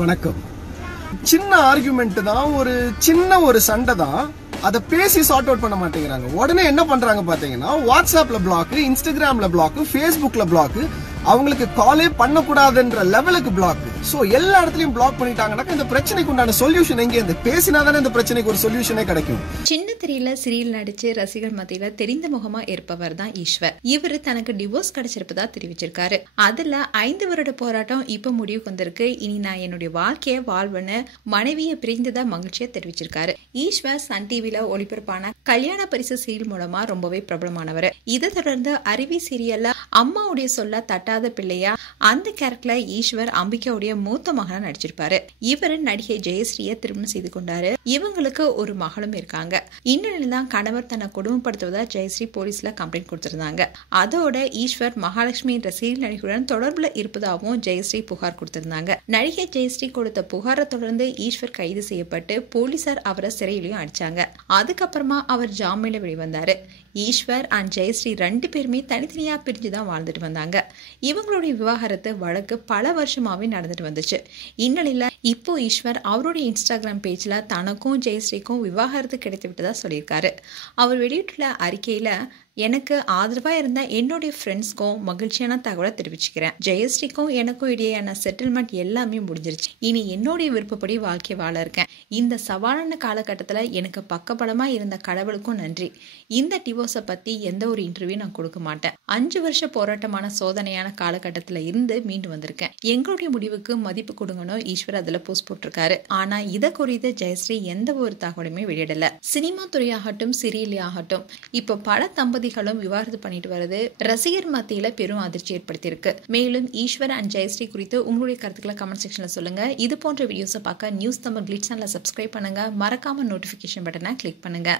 வணக்கம். சின்ன ஆர்குமெண்ட் தான், சின்ன ஒரு சண்டை தான். அதை பேசி சார்ட் அவுட் பண்ண மாட்டேங்கிறாங்க. உடனே என்ன பண்றாங்க பாத்தீங்கன்னா, வாட்ஸ்அப்ல பிளாக், இன்ஸ்டாகிராம்ல பிளாக், ஃபேஸ்புக்ல பிளாக், அவங்களுக்கு காலே பண்ணக்கூடாதுன்ற லெவலுக்கு பிளாக். சோ எல்லா இடத்துலயும் பிளாக் பண்ணிட்டாங்கன்னா இந்த பிரச்சனைக்கு உண்டான சொல்யூஷன் எங்க இருந்து? பேசினாதானே இந்த பிரச்சனைக்கு ஒரு சொல்யூஷனே கிடைக்கும். சின்ன திரையில சீரியல் நடிச்சு ரசிகர் மத்தியில தெரிந்த முகமா இருப்பவர் தான் ஈஸ்வர். இவரு தனக்கு டிவோர்ஸ் கிடைச்சிருப்பதா தெரிவிச்சிருக்காரு. அதுல 5 வருட போராட்டம் இப்ப முடிவுக்கு வந்திருக்கு. இனி நான் என்னுடைய வாழ்க்கைய வாழ்வன்னு மனைவியை பிரிந்ததா மகிழ்ச்சியா தெரிவிச்சிருக்காரு. ஈஸ்வர் சன் டிவில ஒளிபரப்பான கல்யாண பரிசு சீரியல் மூலமா ரொம்பவே பிரபலமானவர். இதை தொடர்ந்து அருவி சீரியல்ல அம்மாவுடைய சொல்ல தட்டாத பிள்ளையா அந்த கேரக்டர்ல ஈஸ்வர் அம்பிகாவுடைய மூத்த மகனா நடிச்சிருப்பாரு. இவர் நடிகை ஜெயஸ்ரீய திருமணம் செய்து கொண்டாரு. இவங்களுக்கு ஒரு மகளும் இருக்காங்க. இந்நிலையில்தான் கணவர் தன்னை கொடுமைப்படுத்துவதா ஜெயஸ்ரீ போலீஸ்ல கம்ப்ளைண்ட் கொடுத்திருந்தாங்க. அதோட ஈஸ்வர் மகாலட்சுமி என்ற சீரியல் நடிகையுடன் தொடர்புல இருப்பதாகவும் ஜெயஸ்ரீ புகார் கொடுத்திருந்தாங்க. நடிகை ஜெயஸ்ரீ கொடுத்த புகாரை தொடர்ந்து ஈஸ்வர் கைது செய்யப்பட்டு போலீசார் அவரை சிறையிலையும் அடிச்சாங்க. அதுக்கப்புறமா அவர் ஜாமீன்ல வெளிவந்தாரு. ஈஸ்வர் அண்ட் ஜெயஸ்ரீ 2 பேருமே தனித்தனியா பிரிஞ்சுதான் வாழ்ந்துட்டு வந்தாங்க. இவங்களுடைய விவாகரத்து வழக்கு பல வருஷமாவே நடந்துட்டு வந்துச்சு. இந்நிலையில இப்போ ஈஸ்வர் அவருடைய இன்ஸ்டாகிராம் பேஜ்ல தனக்கும் ஜெயஸ்ரீக்கும் விவாகரத்து கிடைத்து விட்டதா சொல்லியிருக்காரு. அவர் வெளியிட்டுள்ள அறிக்கையில, எனக்கு ஆதரவா இருந்த என்னுடைய ஃப்ரெண்ட்ஸ்க்கும் மகிழ்ச்சியான தகவலை தெரிவிச்சுக்கிறேன். ஜெயஸ்ரீக்கும் எனக்கும் இடையேயான செட்டில்மெண்ட் எல்லாமே முடிஞ்சிருச்சு. இனி என்னுடைய விருப்பப்படி வாழ்க்கை வாழ இருக்கேன். இந்த சவாலான காலகட்டத்துல எனக்கு பக்கபலமா இருந்த கடவுளுக்கும் நன்றி. இந்த டிவோர்ஸை பத்தி எந்த ஒரு இன்டர்வியூ நான் கொடுக்க மாட்டேன். 5 வருஷ போராட்டமான சோதனையான காலகட்டத்துல இருந்து மீண்டு வந்திருக்கேன். எங்களுடைய முடிவுக்கு மதிப்பு கொடுங்கன்னு ஈஸ்வர் அதுல போஸ்ட் போட்டிருக்காரு. ஆனா இதை குறித்து ஜெயஸ்ரீ எந்த ஒரு தகவலுமே வெளியிடல. சினிமா துறையாகட்டும் சீரியல் ஆகட்டும் இப்ப பல தம்பதிகளும் விவாகரத்து பண்ணிட்டு வருது ரசிகர் மத்தியில பெரும் அதிர்ச்சி ஏற்படுத்தியிருக்கு. மேலும் ஈஸ்வர் அண்ட் ஜெயஸ்ரீ குறித்து உங்களுடைய கருத்துக்களை கமெண்ட் செக்ஷன்ல சொல்லுங்க. இது போன்ற வீடியோஸை பார்க்க நியூஸ் தமிழ் கிளிட்ஸ் சேனலை சப்ஸ்கிரைப் பண்ணுங்க. மறக்காம நோட்டிபிகேஷன் பட்டனை கிளிக் பண்ணுங்க.